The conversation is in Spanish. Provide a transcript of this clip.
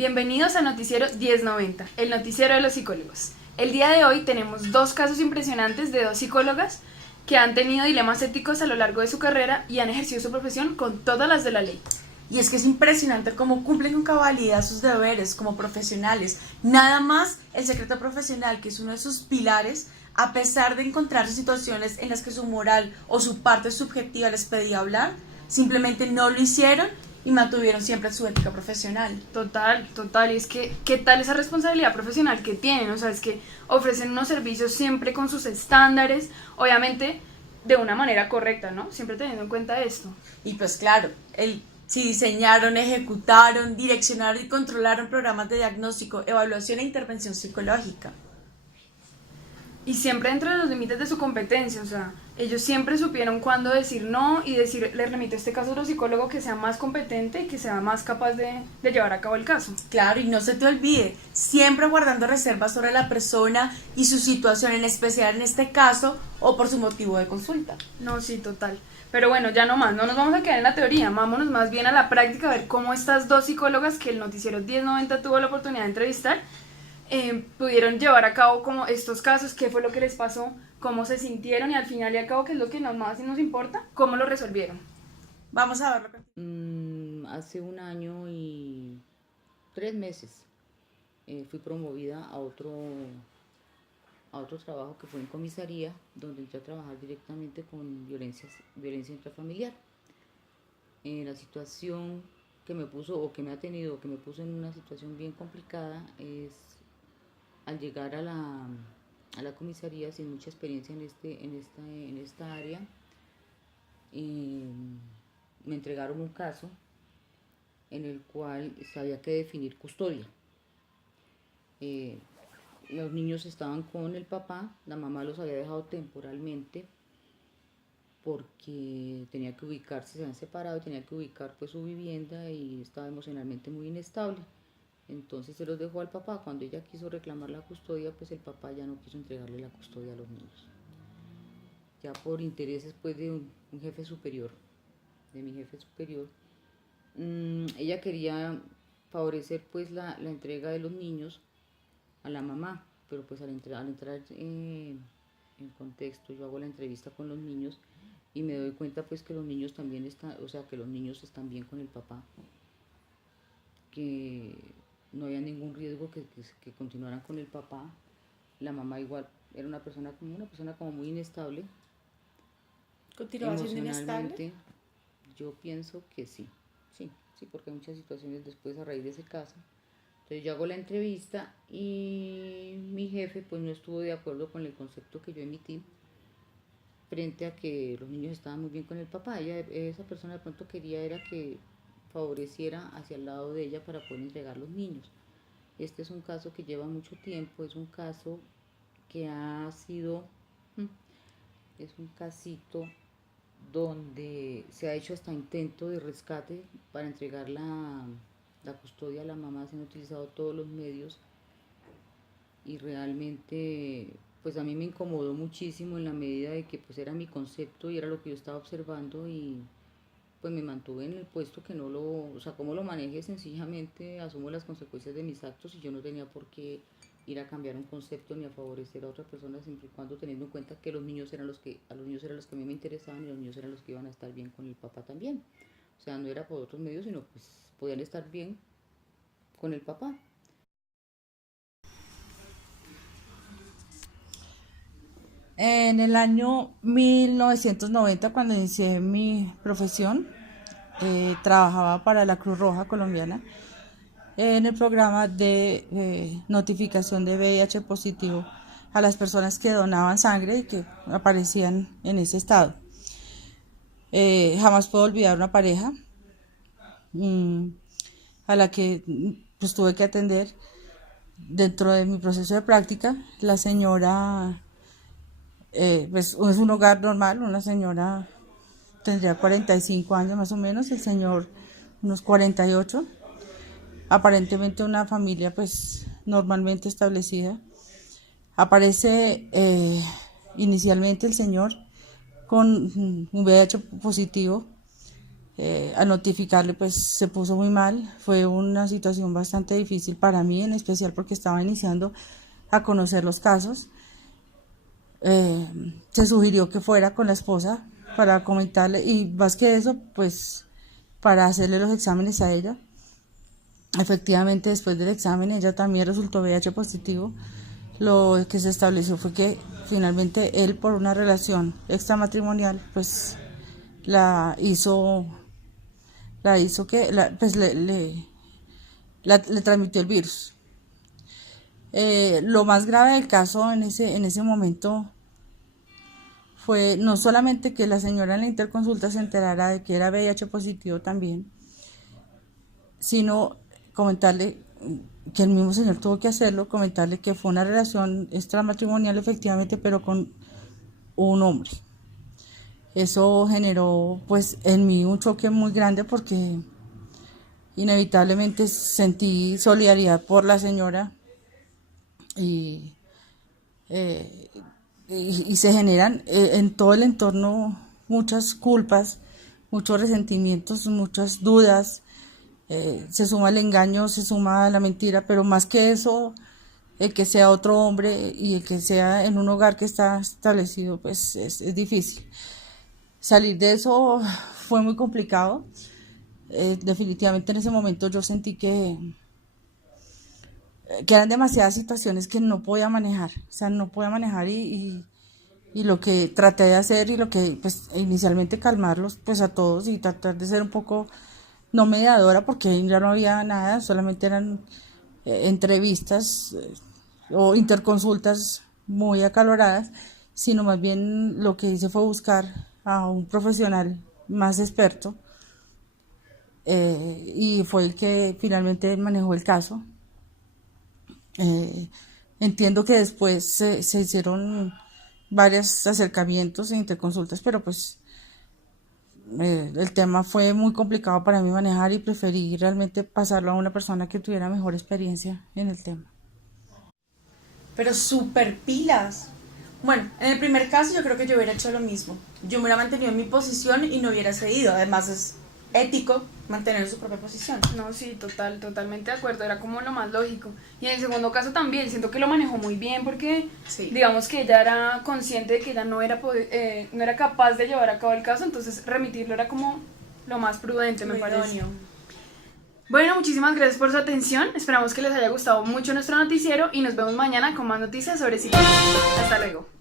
Bienvenidos al noticiero 1090, el noticiero de los psicólogos. El día de hoy tenemos dos casos impresionantes de dos psicólogas que han tenido dilemas éticos a lo largo de su carrera y han ejercido su profesión con todas las de la ley. Y es que es impresionante cómo cumplen con cabalidad sus deberes como profesionales. Nada más el secreto profesional, que es uno de sus pilares, a pesar de encontrarse situaciones en las que su moral o su parte subjetiva les pedía hablar, simplemente no lo hicieron y mantuvieron siempre su ética profesional. Total. Y es que, ¿qué tal esa responsabilidad profesional que tienen? O sea, es que ofrecen unos servicios siempre con sus estándares, obviamente de una manera correcta, ¿no? Siempre teniendo en cuenta esto. Y pues claro, si diseñaron, ejecutaron, direccionaron y controlaron programas de diagnóstico, evaluación e intervención psicológica. Y siempre dentro de los límites de su competencia, o sea, ellos siempre supieron cuándo decir no y decir, le remito este caso a otro psicólogo que sea más competente y que sea más capaz de llevar a cabo el caso. Claro, y no se te olvide, siempre guardando reservas sobre la persona y su situación, en especial en este caso, o por su motivo de consulta. No, sí, total. Pero bueno, ya no más, no nos vamos a quedar en la teoría, vámonos más bien a la práctica a ver cómo estas dos psicólogas que el noticiero 1090 tuvo la oportunidad de entrevistar pudieron llevar a cabo como estos casos, qué fue lo que les pasó, cómo se sintieron y al final y al cabo, qué es lo que más nos importa, cómo lo resolvieron. Vamos a verlo. Hace 1 año y 3 meses fui promovida a otro trabajo que fue en comisaría, donde entré a trabajar directamente con violencia intrafamiliar. La situación que me puso o que me ha tenido, que me puso en una situación bien complicada es al llegar a la comisaría sin mucha experiencia en esta área. Me entregaron un caso en el cual había que definir custodia. Los niños estaban con el papá, la mamá los había dejado temporalmente porque tenía que ubicarse, se habían separado y tenía que ubicar pues su vivienda y estaba emocionalmente muy inestable. Entonces se los dejó al papá. Cuando ella quiso reclamar la custodia, pues el papá ya no quiso entregarle la custodia a los niños. Ya por intereses pues de un jefe superior, de mi jefe superior, ella quería favorecer pues la entrega de los niños a la mamá, pero pues al entrar en contexto, yo hago la entrevista con los niños y me doy cuenta pues que los niños también están, o sea que los niños están bien con el papá, que no había ningún riesgo que continuaran con el papá. La mamá igual era una persona como muy inestable. ¿Continuaba siendo inestable? Yo pienso que sí, porque hay muchas situaciones después a raíz de ese caso. Entonces yo hago la entrevista y mi jefe pues no estuvo de acuerdo con el concepto que yo emití frente a que los niños estaban muy bien con el papá. Esa persona de pronto quería era que favoreciera hacia el lado de ella para poder entregar los niños. Este es un caso que lleva mucho tiempo, es un caso que es un casito donde se ha hecho hasta intento de rescate para entregar la custodia a la mamá. Se han utilizado todos los medios y realmente pues a mí me incomodó muchísimo en la medida de que pues era mi concepto y era lo que yo estaba observando y pues me mantuve en el puesto que como lo maneje, sencillamente asumo las consecuencias de mis actos y yo no tenía por qué ir a cambiar un concepto ni a favorecer a otra persona, siempre y cuando teniendo en cuenta que a los niños eran los que a mí me interesaban y los niños eran los que iban a estar bien con el papá también. O sea, no era por otros medios, sino pues podían estar bien con el papá. En el año 1990, cuando inicié mi profesión, trabajaba para la Cruz Roja Colombiana en el programa de notificación de VIH positivo a las personas que donaban sangre y que aparecían en ese estado. Jamás puedo olvidar una pareja a la que pues tuve que atender dentro de mi proceso de práctica. La señora pues es un hogar normal, una señora tendría 45 años más o menos, el señor unos 48, aparentemente una familia pues normalmente establecida. Aparece inicialmente el señor con un VIH positivo Al notificarle, pues se puso muy mal. Fue una situación bastante difícil para mí, en especial porque estaba iniciando a conocer los casos. Se sugirió que fuera con la esposa para comentarle, y más que eso, pues para hacerle los exámenes a ella. Efectivamente, después del examen ella también resultó VIH positivo. Lo que se estableció fue que finalmente él, por una relación extramatrimonial, pues le transmitió el virus. Lo más grave del caso en ese momento fue no solamente que la señora en la interconsulta se enterara de que era VIH positivo también, sino comentarle que el mismo señor tuvo que hacerlo, comentarle que fue una relación extramatrimonial efectivamente, pero con un hombre. Eso generó pues en mí un choque muy grande, porque inevitablemente sentí solidaridad por la señora y se generan en todo el entorno muchas culpas, muchos resentimientos, muchas dudas. Se suma el engaño, se suma la mentira, pero más que eso, el que sea otro hombre y el que sea en un hogar que está establecido, pues es difícil. Salir de eso fue muy complicado. Definitivamente en ese momento yo sentí que eran demasiadas situaciones que no podía manejar, o sea, no podía manejar, y lo que traté de hacer, y lo que pues inicialmente calmarlos pues a todos, y tratar de ser un poco no mediadora, porque ya no había nada, solamente eran entrevistas o interconsultas muy acaloradas, sino más bien lo que hice fue buscar a un profesional más experto, y fue el que finalmente manejó el caso. Entiendo que después se hicieron varios acercamientos e interconsultas, pero pues el tema fue muy complicado para mí manejar, y preferí realmente pasarlo a una persona que tuviera mejor experiencia en el tema. Pero súper pilas. Bueno, en el primer caso yo creo que yo hubiera hecho lo mismo. Yo me hubiera mantenido en mi posición y no hubiera cedido. Además es ético mantener su propia posición. No, sí, totalmente de acuerdo, era como lo más lógico. Y en el segundo caso también, siento que lo manejó muy bien, porque Sí. digamos que ella era consciente de que ella no era capaz de llevar a cabo el caso, entonces remitirlo era como lo más prudente, me Muy parece. idóneo. Bueno, muchísimas gracias por su atención, esperamos que les haya gustado mucho nuestro noticiero y nos vemos mañana con más noticias sobre psicología. Hasta luego.